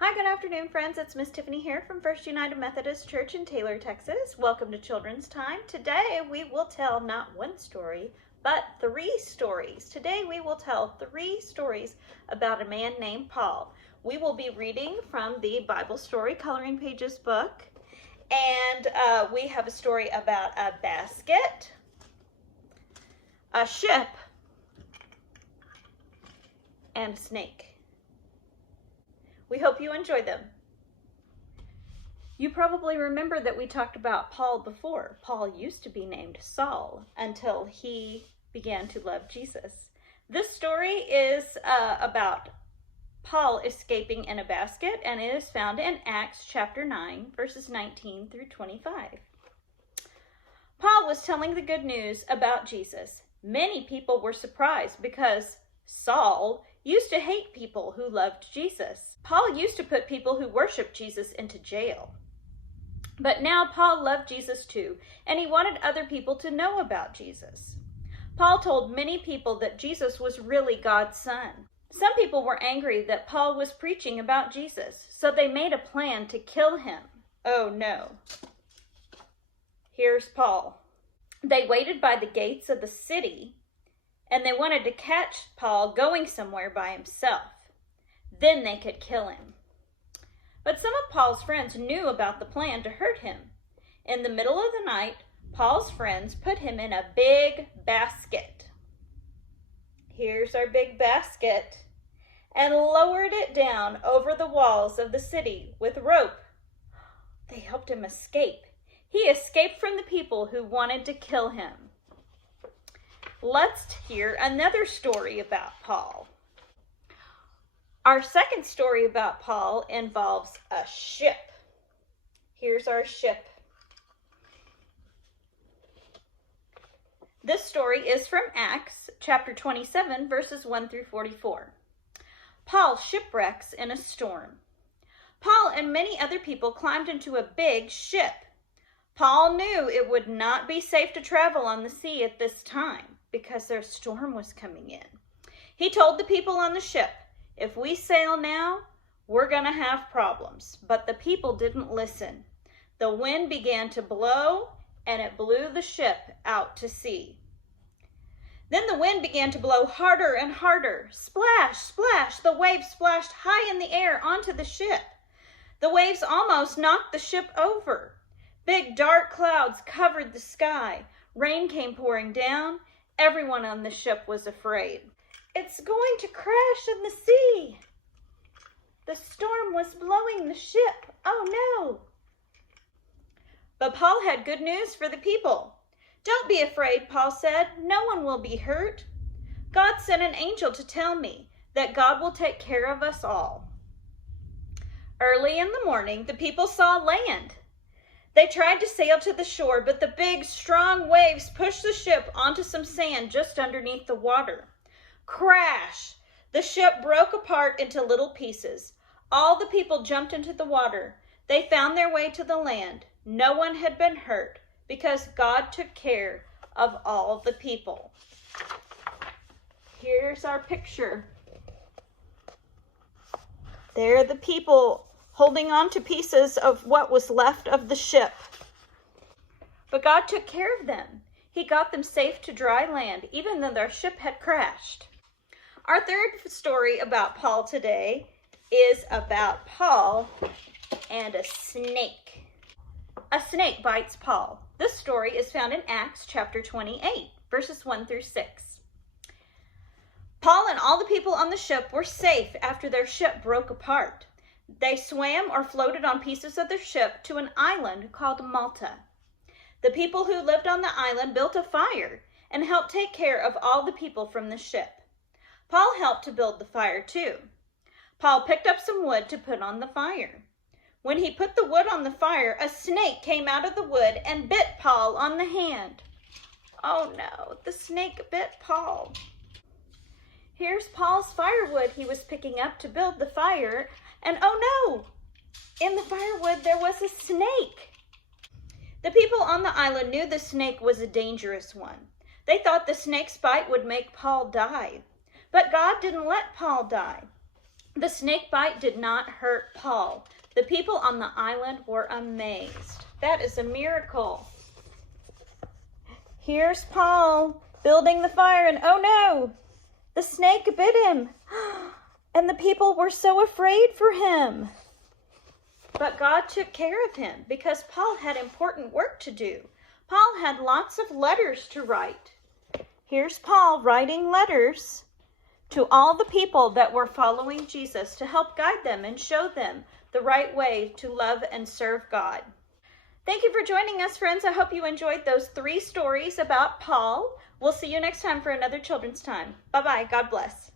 Hi, good afternoon, friends. It's Miss Tiffany here from First United Methodist Church in Taylor, Texas. Welcome to Children's Time. Today we will tell not one story, but 3 stories. Today we will tell 3 stories about a man named Paul. We will be reading from the Bible Story Coloring Pages book, and we have a story about a basket, a ship, and a snake. We hope you enjoy them. You probably remember that we talked about Paul before. Paul used to be named Saul until he began to love Jesus. This story is about Paul escaping in a basket, and it is found in Acts chapter 9, verses 19 through 25. Paul was telling the good news about Jesus. Many people were surprised because Saul used to hate people who loved Jesus. Paul used to put people who worshiped Jesus into jail. But now Paul loved Jesus too, and he wanted other people to know about Jesus. Paul told many people that Jesus was really God's son. Some people were angry that Paul was preaching about Jesus, so they made a plan to kill him. Oh no. Here's Paul. They waited by the gates of the city, and they wanted to catch Paul going somewhere by himself. Then they could kill him. But some of Paul's friends knew about the plan to hurt him. In the middle of the night, Paul's friends put him in a big basket. Here's our big basket. And lowered it down over the walls of the city with rope. They helped him escape. He escaped from the people who wanted to kill him. Let's hear another story about Paul. Our second story about Paul involves a ship. Here's our ship. This story is from Acts chapter 27, verses 1 through 44. Paul shipwrecks in a storm. Paul and many other people climbed into a big ship. Paul knew it would not be safe to travel on the sea at this time, because their storm was coming in. He told the people on the ship, if we sail now, we're going to have problems. But the people didn't listen. The wind began to blow, and it blew the ship out to sea. Then the wind began to blow harder and harder. Splash, splash, the waves splashed high in the air onto the ship. The waves almost knocked the ship over. Big dark clouds covered the sky. Rain came pouring down. Everyone on the ship was afraid. It's going to crash in the sea. The storm was blowing the ship. Oh no. But Paul had good news for the people. Don't be afraid, Paul said. No one will be hurt. God sent an angel to tell me that God will take care of us all. Early in the morning, the people saw land. They tried to sail to the shore, but the big, strong waves pushed the ship onto some sand just underneath the water. Crash! The ship broke apart into little pieces. All the people jumped into the water. They found their way to the land. No one had been hurt because God took care of all the people. Here's our picture. There are the people holding on to pieces of what was left of the ship. But God took care of them. He got them safe to dry land, even though their ship had crashed. Our third story about Paul today is about Paul and a snake. A snake bites Paul. This story is found in Acts chapter 28, verses 1 through 6. Paul and all the people on the ship were safe after their ship broke apart. They swam or floated on pieces of their ship to an island called Malta. The people who lived on the island built a fire and helped take care of all the people from the ship. Paul helped to build the fire too. Paul picked up some wood to put on the fire. When he put the wood on the fire, a snake came out of the wood and bit Paul on the hand. Oh no, the snake bit Paul. Here's Paul's firewood he was picking up to build the fire. And oh no, in the firewood there was a snake. The people on the island knew the snake was a dangerous one. They thought the snake's bite would make Paul die. But God didn't let Paul die. The snake bite did not hurt Paul. The people on the island were amazed. That is a miracle. Here's Paul building the fire, and oh no, the snake bit him. And the people were so afraid for him. But God took care of him because Paul had important work to do. Paul had lots of letters to write. Here's Paul writing letters to all the people that were following Jesus to help guide them and show them the right way to love and serve God. Thank you for joining us, friends. I hope you enjoyed those 3 stories about Paul. We'll see you next time for another Children's Time. Bye-bye. God bless.